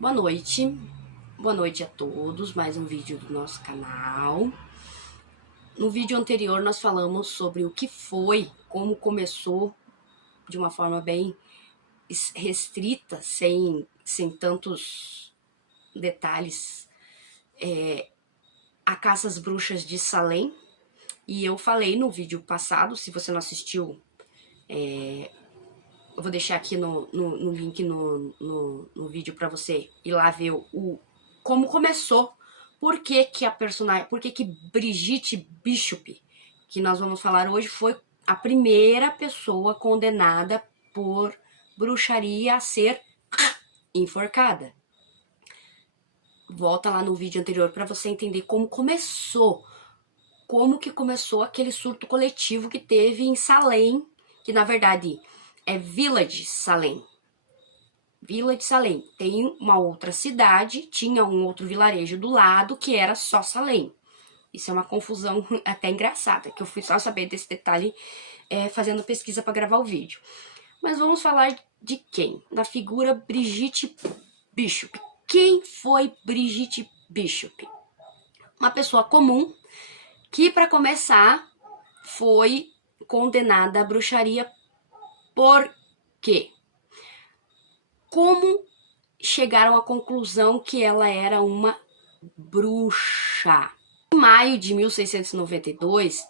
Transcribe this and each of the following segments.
Boa noite a todos, mais um vídeo do nosso canal. No vídeo anterior nós falamos sobre o que foi, como começou, de uma forma bem restrita, sem tantos detalhes, a caça às bruxas de Salem. E eu falei no vídeo passado, se você não assistiu, eu vou deixar aqui no link no vídeo para você ir lá ver como começou, por que Brigitte Bishop, que nós vamos falar hoje, foi a primeira pessoa condenada por bruxaria a ser enforcada. Volta lá no vídeo anterior para você entender como que começou aquele surto coletivo que teve em Salem, que na verdade é Village Salem. Village Salem. Tem uma outra cidade, tinha um outro vilarejo do lado que era só Salem. Isso é uma confusão até engraçada, que eu fui só saber desse detalhe fazendo pesquisa para gravar o vídeo. Mas vamos falar de quem? Da figura Brigitte Bishop. Quem foi Brigitte Bishop? Uma pessoa comum que, para começar, foi condenada à bruxaria. Por quê? Como chegaram à conclusão que ela era uma bruxa? Em maio de 1692,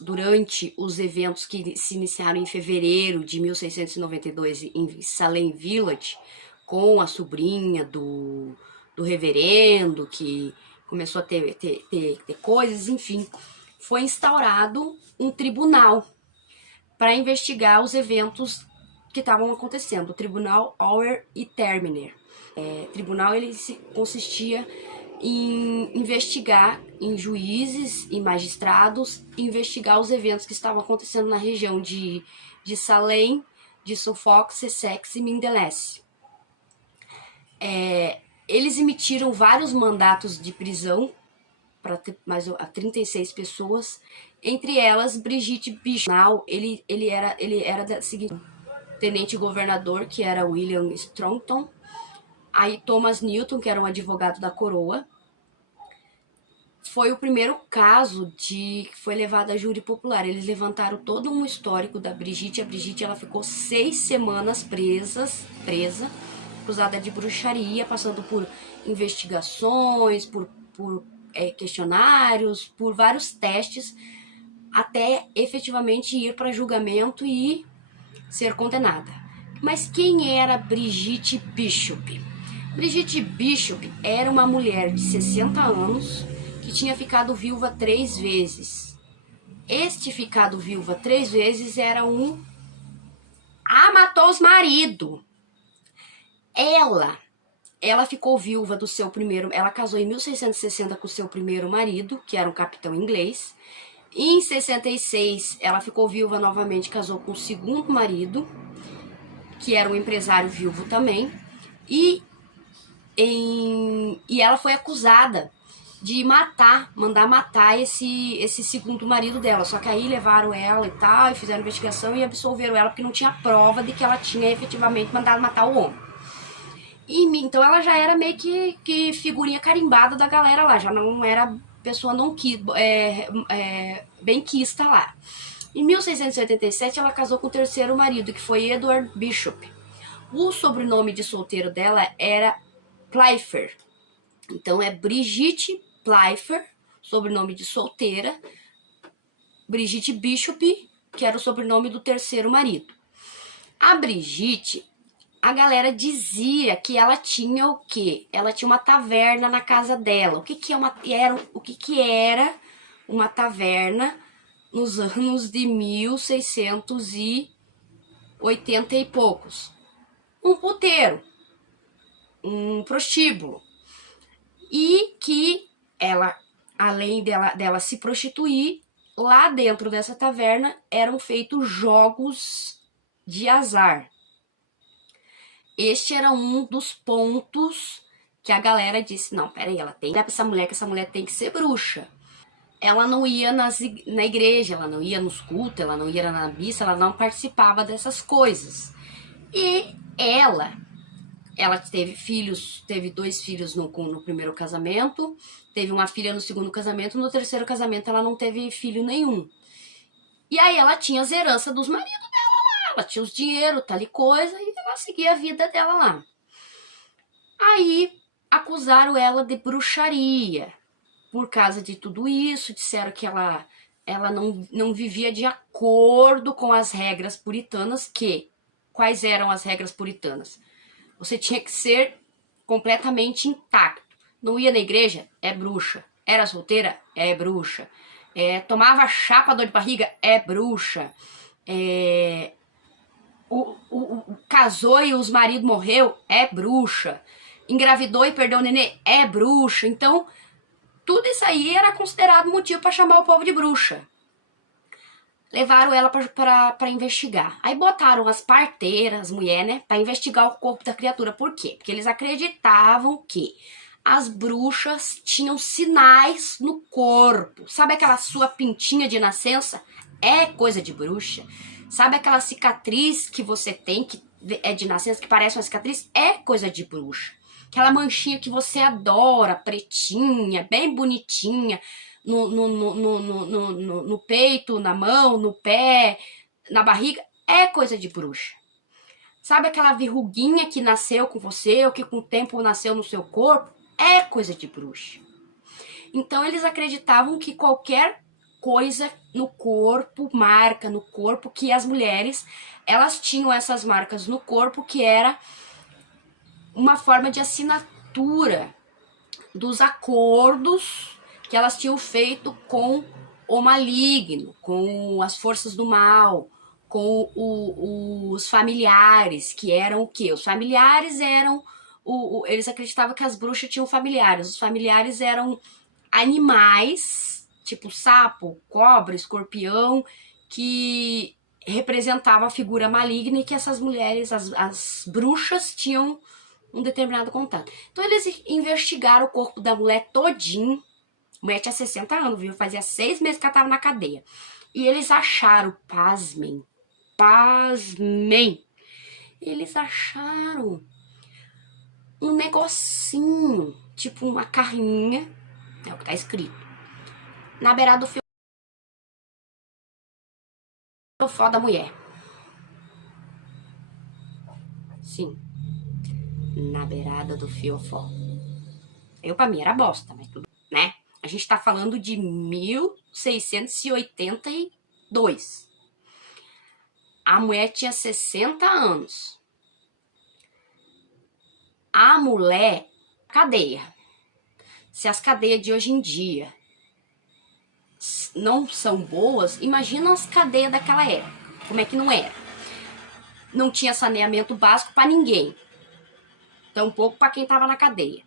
durante os eventos que se iniciaram em fevereiro de 1692 em Salem Village, com a sobrinha do reverendo, que começou a ter coisas, enfim, foi instaurado um tribunal para investigar os eventos que estavam acontecendo, o Tribunal Auer e Terminer. Tribunal ele consistia em investigar, em juízes e magistrados, investigar os eventos que estavam acontecendo na região de Salem, de Suffolk, Sussex e Mindeless. Eles emitiram vários mandatos de prisão para mais 36 pessoas, entre elas Brigitte Bishop. Ele era da seguinte: tenente governador, que era William Strongton, aí Thomas Newton, que era um advogado da coroa. Foi o primeiro caso que foi levado a júri popular. Eles levantaram todo um histórico da Brigitte. A Brigitte ela ficou 6 semanas presa, acusada de bruxaria, passando por investigações, por questionários, por vários testes, até efetivamente ir para julgamento e ser condenada. Mas quem era Brigitte Bishop? Brigitte Bishop era uma mulher de 60 anos que tinha ficado viúva 3 vezes. Este ficado viúva 3 vezes era matou os maridos. Ela ficou viúva do seu primeiro... Ela casou em 1660 com o seu primeiro marido, que era um capitão inglês. Em 66, ela ficou viúva novamente, casou com o segundo marido, que era um empresário viúvo também. E ela foi acusada de mandar matar esse segundo marido dela. Só que aí levaram ela e tal, e fizeram investigação e absolveram ela, porque não tinha prova de que ela tinha efetivamente mandado matar o homem. Então ela já era meio que figurinha carimbada da galera lá, já não era pessoa benquista lá. Em 1687 ela casou com o terceiro marido, que foi Edward Bishop. O sobrenome de solteiro dela era Playfair. Então é Brigitte Playfair, sobrenome de solteira. Brigitte Bishop, que era o sobrenome do terceiro marido. A Brigitte, a galera dizia que ela tinha o quê? Ela tinha uma taverna na casa dela. O que era uma taverna nos anos de 1680 e poucos? Um puteiro, um prostíbulo. E que ela, além dela se prostituir, lá dentro dessa taverna eram feitos jogos de azar. Este era um dos pontos que a galera disse: não, peraí, ela tem que dar pra essa mulher, que essa mulher tem que ser bruxa. Ela não ia na igreja, ela não ia nos cultos, ela não ia na missa, ela não participava dessas coisas. E ela Ela teve filhos, teve 2 filhos no primeiro casamento, teve uma filha no segundo casamento, no terceiro casamento ela não teve filho nenhum. E aí ela tinha as heranças dos maridos dela, ela tinha os dinheiro, tal e coisa, e ela seguia a vida dela lá. Aí acusaram ela de bruxaria. Por causa de tudo isso, disseram que ela não vivia de acordo com as regras puritanas, quais eram as regras puritanas? Você tinha que ser completamente intacto. Não ia na igreja? É bruxa. Era solteira? É bruxa. Tomava chapa, dor de barriga? É bruxa. Casou e os maridos morreu? É bruxa. Engravidou e perdeu o nenê? É bruxa. Então, tudo isso aí era considerado motivo para chamar o povo de bruxa. Levaram ela para investigar. Aí botaram as parteiras, as mulheres, né, para investigar o corpo da criatura. Por quê? Porque eles acreditavam que as bruxas tinham sinais no corpo. Sabe aquela sua pintinha de nascença? É coisa de bruxa. Sabe aquela cicatriz que você tem, que é de nascença, que parece uma cicatriz? É coisa de bruxa. Aquela manchinha que você adora, pretinha, bem bonitinha, no peito, na mão, no pé, na barriga, é coisa de bruxa. Sabe aquela verruguinha que nasceu com você, ou que com o tempo nasceu no seu corpo? É coisa de bruxa. Então eles acreditavam que qualquer coisa no corpo, marca no corpo, que as mulheres, elas tinham essas marcas no corpo, que era uma forma de assinatura dos acordos que elas tinham feito com o maligno, com as forças do mal, com os familiares, que eram o quê? Os familiares eram... eles acreditavam que as bruxas tinham familiares. Os familiares eram animais, tipo sapo, cobra, escorpião, que representava a figura maligna e que essas mulheres, as bruxas, tinham um determinado contato. Então eles investigaram o corpo da mulher todinho. A mulher tinha 60 anos, viu? Fazia 6 meses que ela tava na cadeia. E eles acharam, pasmem, eles acharam um negocinho, tipo uma carninha, é o que tá escrito, na beirada do fiofó da mulher. Sim, na beirada do fiofó. Eu, pra mim, era bosta, mas tudo, né? A gente tá falando de 1682. A mulher tinha 60 anos. A mulher, cadeia. Se as cadeias de hoje em dia não são boas, imagina as cadeias daquela época. Como é que não era? Não tinha saneamento básico para ninguém. Tampouco para quem tava na cadeia.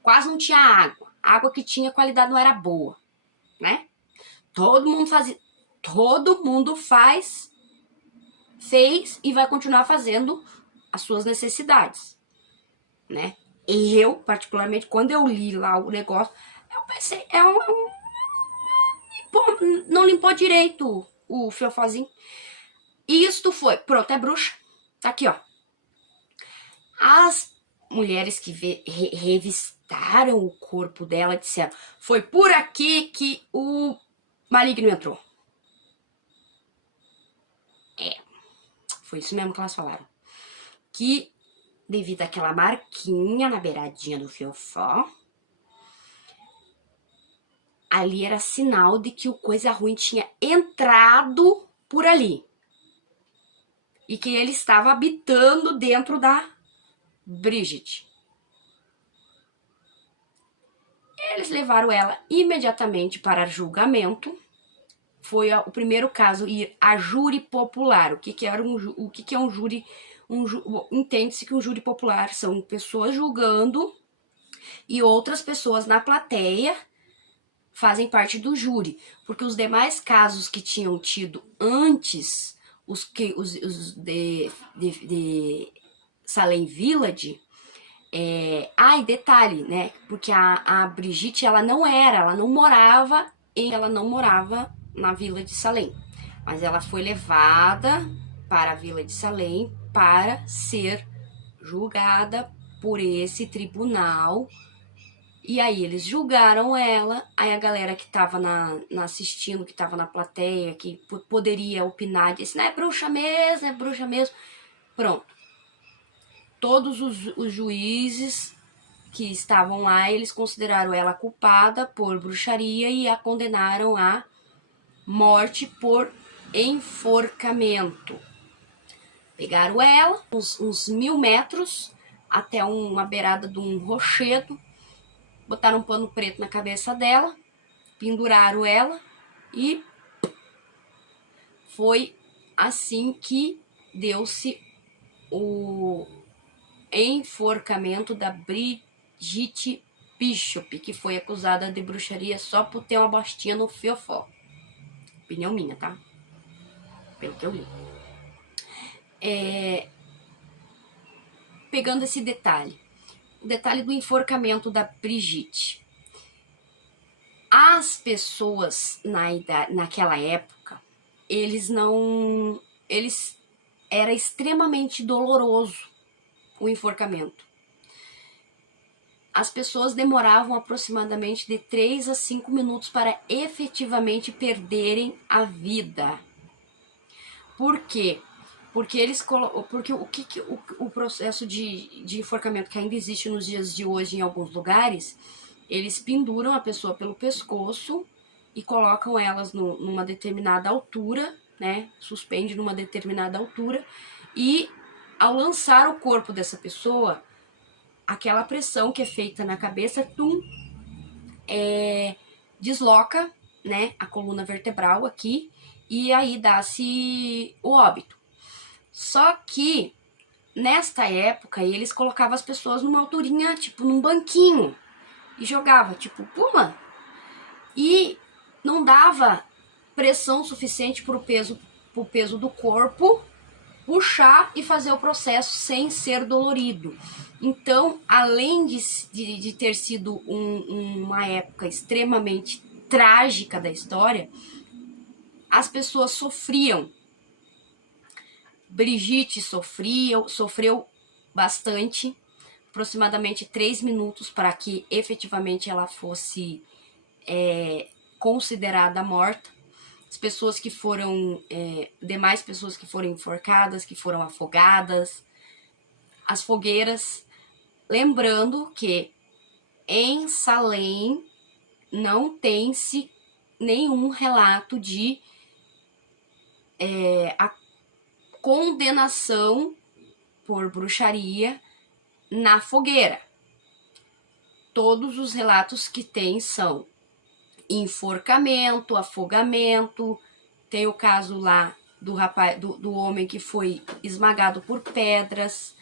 Quase não tinha água. A água que tinha, a qualidade não era boa, né? Todo mundo fez e vai continuar fazendo as suas necessidades, né? E eu, particularmente, quando eu li lá o negócio, eu pensei, não limpou direito o fiofozinho. E isto foi, pronto, é bruxa. Tá aqui, ó. As mulheres que revistaram o corpo dela disseram, foi por aqui que o maligno entrou. Foi isso mesmo que elas falaram. Que devido àquela marquinha na beiradinha do fiofó, ali era sinal de que o coisa ruim tinha entrado por ali. E que ele estava habitando dentro da Brigitte. Eles levaram ela imediatamente para julgamento. Foi o primeiro caso ir a júri popular. O que é um júri? Entende-se que um júri popular são pessoas julgando e outras pessoas na plateia fazem parte do júri, porque os demais casos que tinham tido antes, os de Salem Village, e detalhe, né, porque a Brigitte, ela não morava na Vila de Salem, mas ela foi levada para a Vila de Salem para ser julgada por esse tribunal. E aí eles julgaram ela, aí a galera que tava assistindo, que tava na plateia, que poderia opinar, disse, não, é bruxa mesmo, é bruxa mesmo. Pronto. Todos os juízes que estavam lá, eles consideraram ela culpada por bruxaria e a condenaram à morte por enforcamento. Pegaram ela, uns 1000 metros, até uma beirada de um rochedo, botaram um pano preto na cabeça dela, penduraram ela e foi assim que deu-se o enforcamento da Brigitte Bishop, que foi acusada de bruxaria só por ter uma bostinha no fiofó. Opinião minha, tá? Pelo que eu li. Pegando esse detalhe, o detalhe do enforcamento da Brigitte. As pessoas naquela época, era extremamente doloroso o enforcamento. As pessoas demoravam aproximadamente de 3 a 5 minutos para efetivamente perderem a vida. Por quê? Porque o processo de enforcamento que ainda existe nos dias de hoje em alguns lugares, eles penduram a pessoa pelo pescoço e colocam elas numa determinada altura, né? Suspende numa determinada altura e ao lançar o corpo dessa pessoa, aquela pressão que é feita na cabeça, desloca, né, a coluna vertebral aqui e aí dá-se o óbito. Só que nesta época eles colocavam as pessoas numa alturinha, tipo num banquinho e jogava, tipo puma, e não dava pressão suficiente pro peso do corpo puxar e fazer o processo sem ser dolorido. Então, além de ter sido uma época extremamente trágica da história, as pessoas sofriam. Brigitte sofreu bastante, aproximadamente 3 minutos para que efetivamente ela fosse considerada morta. As pessoas que foram, demais pessoas que foram enforcadas, que foram afogadas, as fogueiras. Lembrando que em Salem não tem-se nenhum relato de a condenação por bruxaria na fogueira. Todos os relatos que tem são enforcamento, afogamento. Tem o caso lá do homem que foi esmagado por pedras,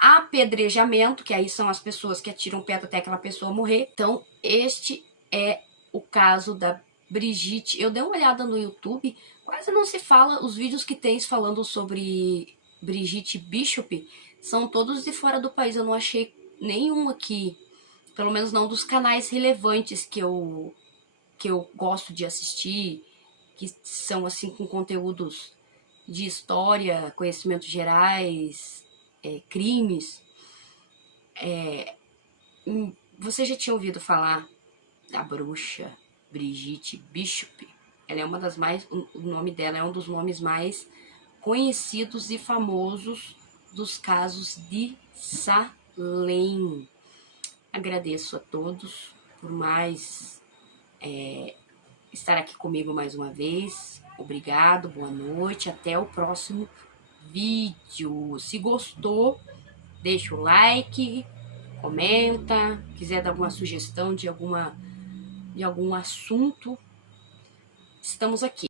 apedrejamento, que aí são as pessoas que atiram pedra até aquela pessoa morrer. Então, este é o caso da Brigitte. Eu dei uma olhada no YouTube, quase não se fala, os vídeos que tem falando sobre Brigitte Bishop são todos de fora do país. Eu não achei nenhum aqui, pelo menos não dos canais relevantes que eu gosto de assistir, que são assim com conteúdos de história, conhecimentos gerais, crimes. Você já tinha ouvido falar da bruxa Brigitte Bishop? Ela é uma das mais, o nome dela é um dos nomes mais conhecidos e famosos dos casos de Salem. Agradeço a todos por estar aqui comigo mais uma vez. Obrigado, boa noite, até o próximo vídeo. Se gostou, deixa o like, comenta, quiser dar alguma sugestão de algum assunto, estamos aqui.